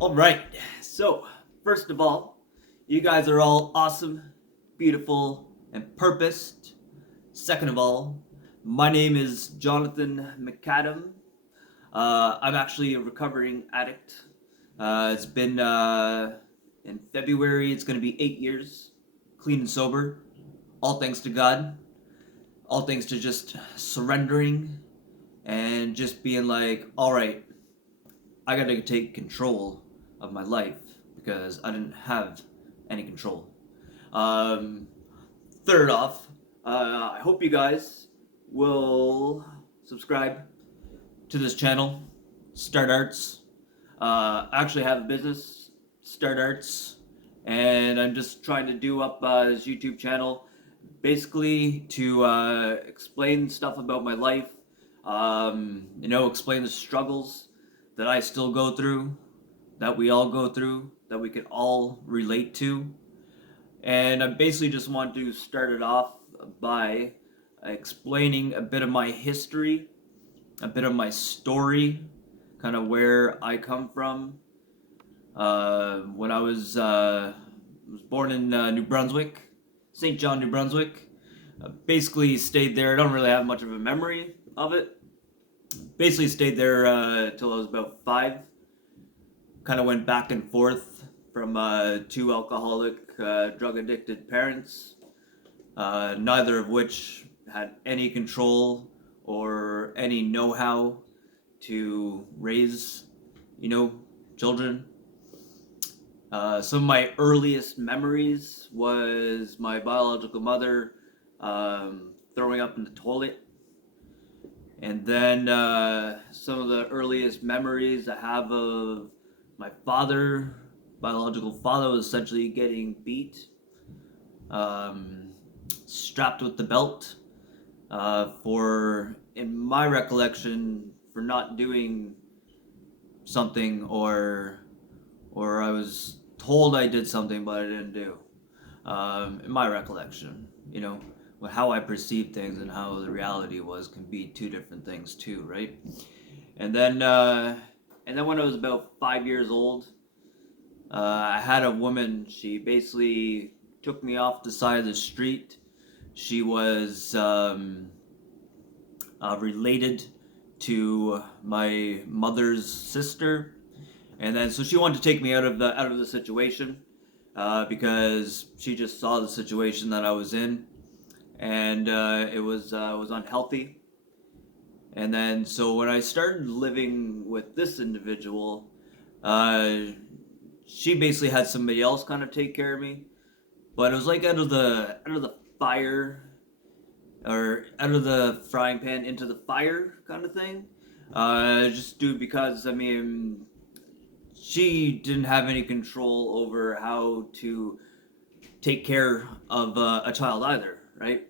All right. So, first of all, you guys are all awesome, beautiful, and purposed. Second of all, my name is Jonathan McAdam. I'm actually a recovering addict. It's been in February, it's going to be 8 years, clean and sober. All thanks to God. All thanks to just surrendering and just being like, all right, I got to take control of my life because I didn't have any control. Um, Third off, I hope you guys will subscribe to this channel, StArtz. I actually have a business, StArtz, and I'm just trying to do up this YouTube channel basically to explain stuff about my life, explain the struggles that I still go through, that we all go through, that we can all relate to. And I basically just want to start it off by explaining a bit of my history, a bit of my story, kind of where I come from. When I was born in New Brunswick, St. John, New Brunswick. Basically stayed there. I don't really have much of a memory of it. Basically stayed there till I was about 5. Kind of went back and forth from two alcoholic, drug addicted parents, neither of which had any control or any know how to raise, children. Some of my earliest memories was my biological mother throwing up in the toilet. And then some of the earliest memories I have of my father, biological father, was essentially getting beat, strapped with the belt in my recollection, for not doing something, or I was told I did something but I didn't do. In my recollection, how I perceive things and how the reality was can be two different things too, right? And then, when I was about 5 years old, I had a woman. She basically took me off the side of the street. She was related to my mother's sister, and then so she wanted to take me out of the situation because she just saw the situation that I was in, and it was unhealthy. And then so when I started living with this individual, uh, she basically had somebody else kind of take care of me, but it was like out of the fire, or out of the frying pan into the fire kind of thing. Just do because I mean she didn't have any control over how to take care of a child either, right?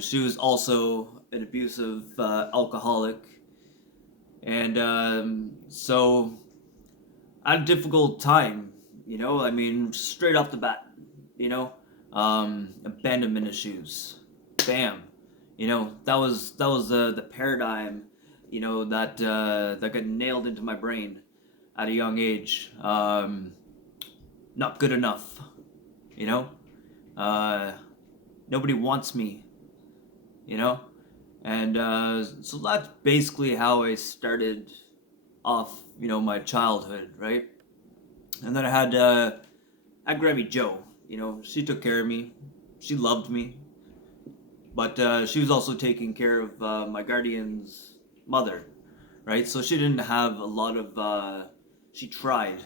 She was also an abusive alcoholic, and so I had a difficult time. I mean, straight off the bat, abandonment issues, bam. That was the paradigm, that got nailed into my brain at a young age. Not good enough, you know. Uh, Nobody wants me, you know, and so that's basically how I started off, my childhood, right? And then I had Grammy Joe. She took care of me. She loved me, but she was also taking care of my guardian's mother, right? So she didn't have a lot of. She tried.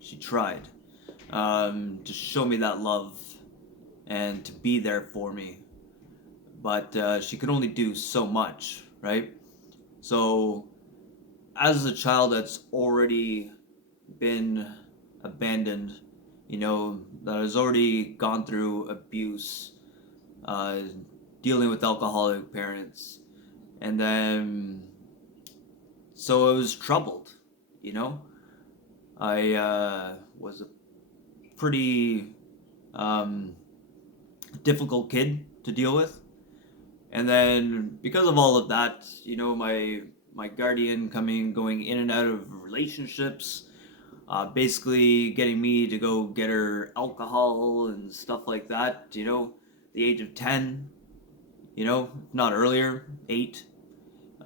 She tried to show me that love and to be there for me, but she could only do so much, right? So, as a child that's already been abandoned, that has already gone through abuse, uh, dealing with alcoholic parents, and then so I was troubled. You know, I was a pretty um, difficult kid to deal with, and then because of all of that, my guardian going in and out of relationships, basically getting me to go get her alcohol and stuff like that. The age of 10. Not earlier, 8.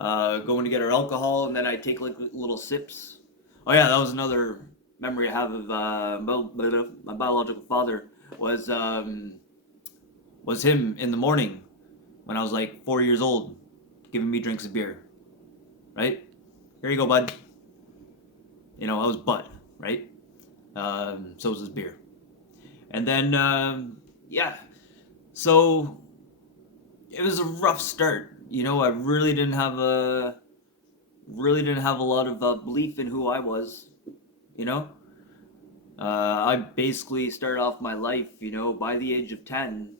Going to get her alcohol, and then I take like little sips. Oh yeah, that was another memory I have of my biological father was um, was him in the morning when I was like 4 years old, giving me drinks of beer. Right, here you go, bud. I was Bud, right? So was his beer, and then yeah, so it was a rough start. I really didn't have a lot of belief in who I was. You know, I basically started off my life, by the age of 10,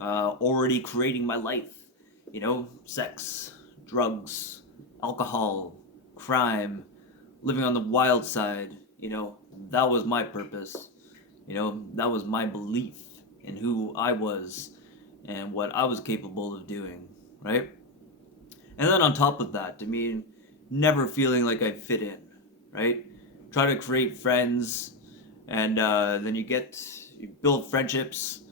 already creating my life. Sex, drugs, alcohol, crime, living on the wild side. That was my purpose. That was my belief in who I was and what I was capable of doing, right? And then on top of that, never feeling like I fit in, right? Try to create friends, and then you build friendships,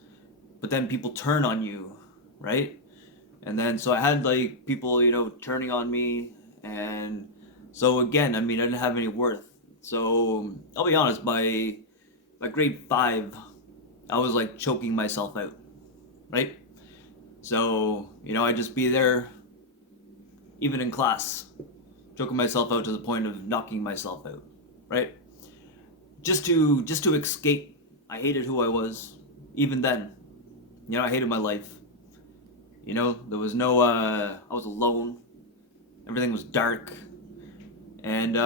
but then people turn on you, right? And then so I had like people, turning on me, and so again, I didn't have any worth. So I'll be honest, by grade 5, I was like choking myself out, right? So I'd just be there, even in class, choking myself out to the point of knocking myself out, right? Just to escape. I hated who I was, even then. I hated my life. There was no. I was alone. Everything was dark, and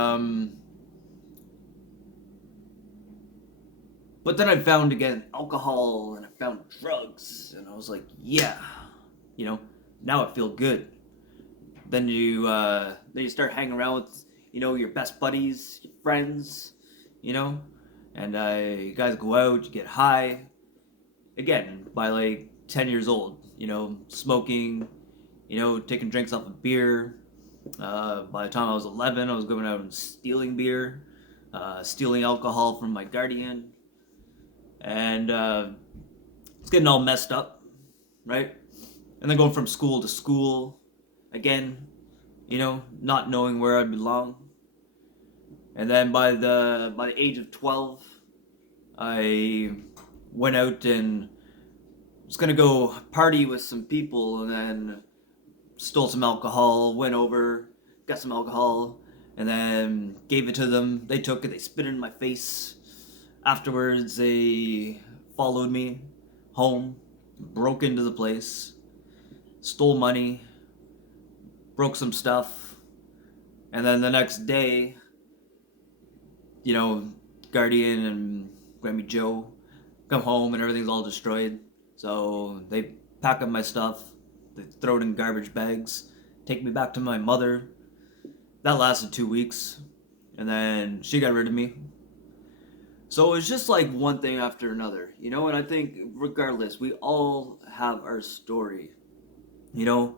But then I found again alcohol, and I found drugs, and I was like, yeah, you know, now I feel good. Then you start hanging around with your best buddies, your friends, you know, and you guys go out, you get high. Again, by like 10 years old, smoking, taking drinks off of beer. By the time I was 11, I was going out and stealing beer, stealing alcohol from my guardian, and it's getting all messed up, right? And then going from school to school, again, not knowing where I belong. And then by the age of 12, I went out and was gonna go party with some people, and then stole some alcohol, went over, got some alcohol, and then gave it to them. They took it, they spit it in my face. Afterwards, they followed me home, broke into the place, stole money, broke some stuff, and then the next day, you know, Guardian and Grammy Joe come home and everything's all destroyed. So they pack up my stuff, they throw it in garbage bags, take me back to my mother. That lasted 2 weeks, and then she got rid of me. So it was just like one thing after another, and I think regardless, we all have our story. You know,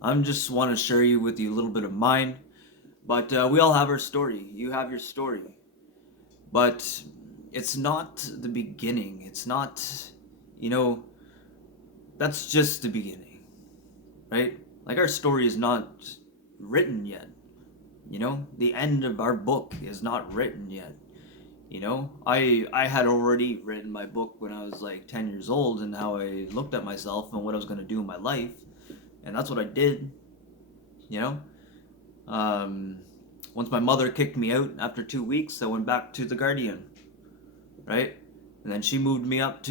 I'm just want to share you with you a little bit of mine, but we all have our story. You have your story, but it's not the beginning. It's not, you know, that's just the beginning, right? Like our story is not written yet. The end of our book is not written yet. I had already written my book when I was like 10 years old, and how I looked at myself and what I was going to do in my life, and that's what I did. You know, once my mother kicked me out after 2 weeks, I went back to the Guardian, right? And then she moved me up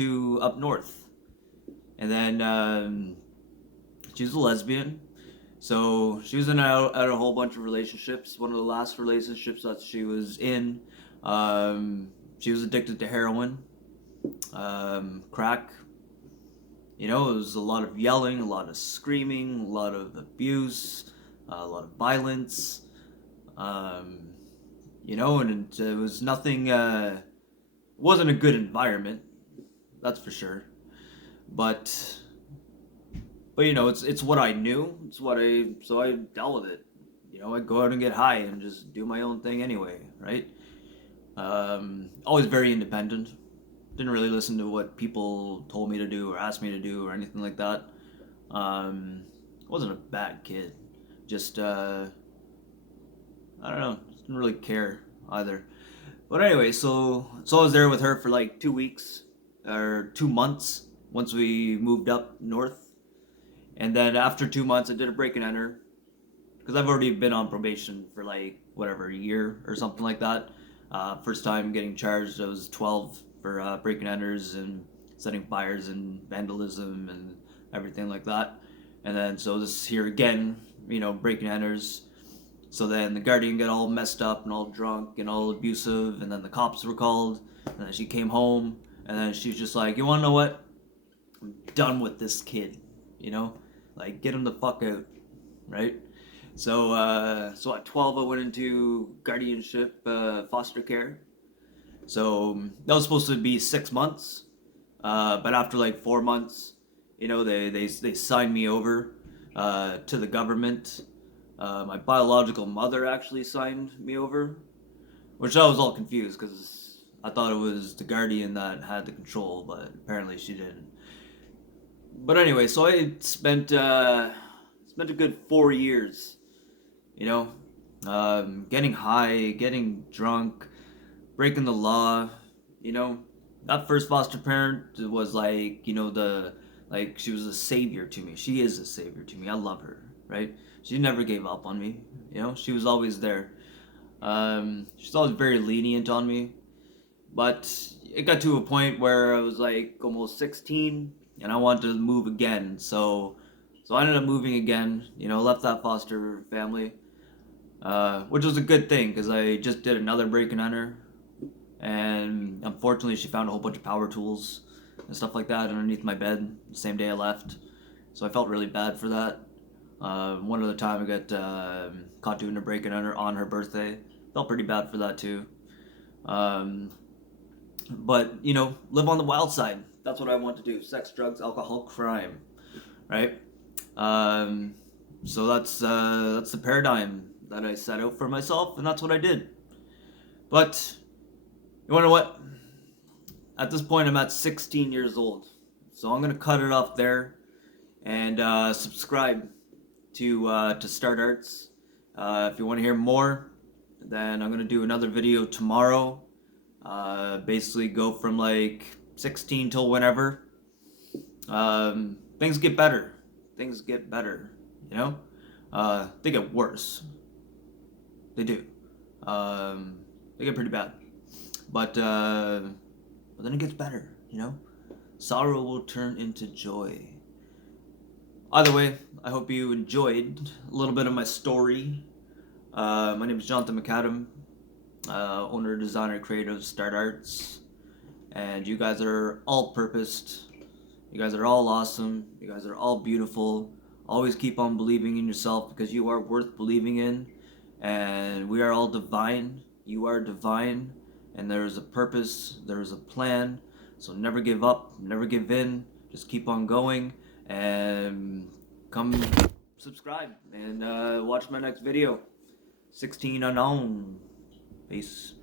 north, and then she was a lesbian, so she was in a whole bunch of relationships. One of the last relationships that she was in, she was addicted to heroin, crack. It was a lot of yelling, a lot of screaming, a lot of abuse, a lot of violence. And it was nothing. Wasn't a good environment, that's for sure. But it's what I knew. So I dealt with it. I go out and get high and just do my own thing anyway, right? Always very independent. Didn't really listen to what people told me to do or asked me to do or anything like that. Wasn't a bad kid. Just I don't know. Didn't really care either. But anyway, so I was there with her for like 2 weeks or 2 months once we moved up north, and then after 2 months, I did a break and enter because I've already been on probation for like whatever a year or something like that. First time getting charged, I was 12 for break and enters and setting fires and vandalism and everything like that. And then so this here again, break and enters. So then the guardian got all messed up and all drunk and all abusive, and then the cops were called, and then she came home, and then she was just like, "You want to know what? I'm done with this kid, like get him the fuck out, right?" So at 12, I went into guardianship, foster care. So that was supposed to be 6 months, but after like 4 months, they signed me over to the government. My biological mother actually signed me over, which I was all confused because I thought it was the guardian that had the control, but apparently she didn't. But anyway, so I spent a good 4 years, you know, getting high, getting drunk, breaking the law. You know, that first foster parent was like, she was a savior to me. She is a savior to me. I love her, right? She never gave up on me. She was always there. She's always very lenient on me. But it got to a point where I was like almost 16 and I wanted to move again. So I ended up moving again, left that foster family, which was a good thing because I just did another break and enter. And unfortunately, she found a whole bunch of power tools and stuff like that underneath my bed the same day I left. So I felt really bad for that. One other time I got caught doing a break and enter on her birthday. Felt pretty bad for that too. Um, but live on the wild side. That's what I want to do. Sex, drugs, alcohol, crime, right? Um, so that's the paradigm that I set out for myself, and that's what I did. But you wanna know what? At this point, I'm at 16 years old, so I'm gonna cut it off there and subscribe to StArt Arts. If you want to hear more, then I'm gonna do another video tomorrow. Basically, go from like 16 till whenever. Things get better. Things get better. They get worse. They do. They get pretty bad. But then it gets better. Sorrow will turn into joy. Either way, I hope you enjoyed a little bit of my story. My name is Jonathan McAdam, owner, designer, creative of StArt Arts, and you guys are all-purposed. You guys are all awesome. You guys are all beautiful. Always keep on believing in yourself because you are worth believing in, and we are all divine. You are divine, and there is a purpose. There is a plan. So never give up. Never give in. Just keep on going. And come subscribe and watch my next video. 16 Unknown. Peace.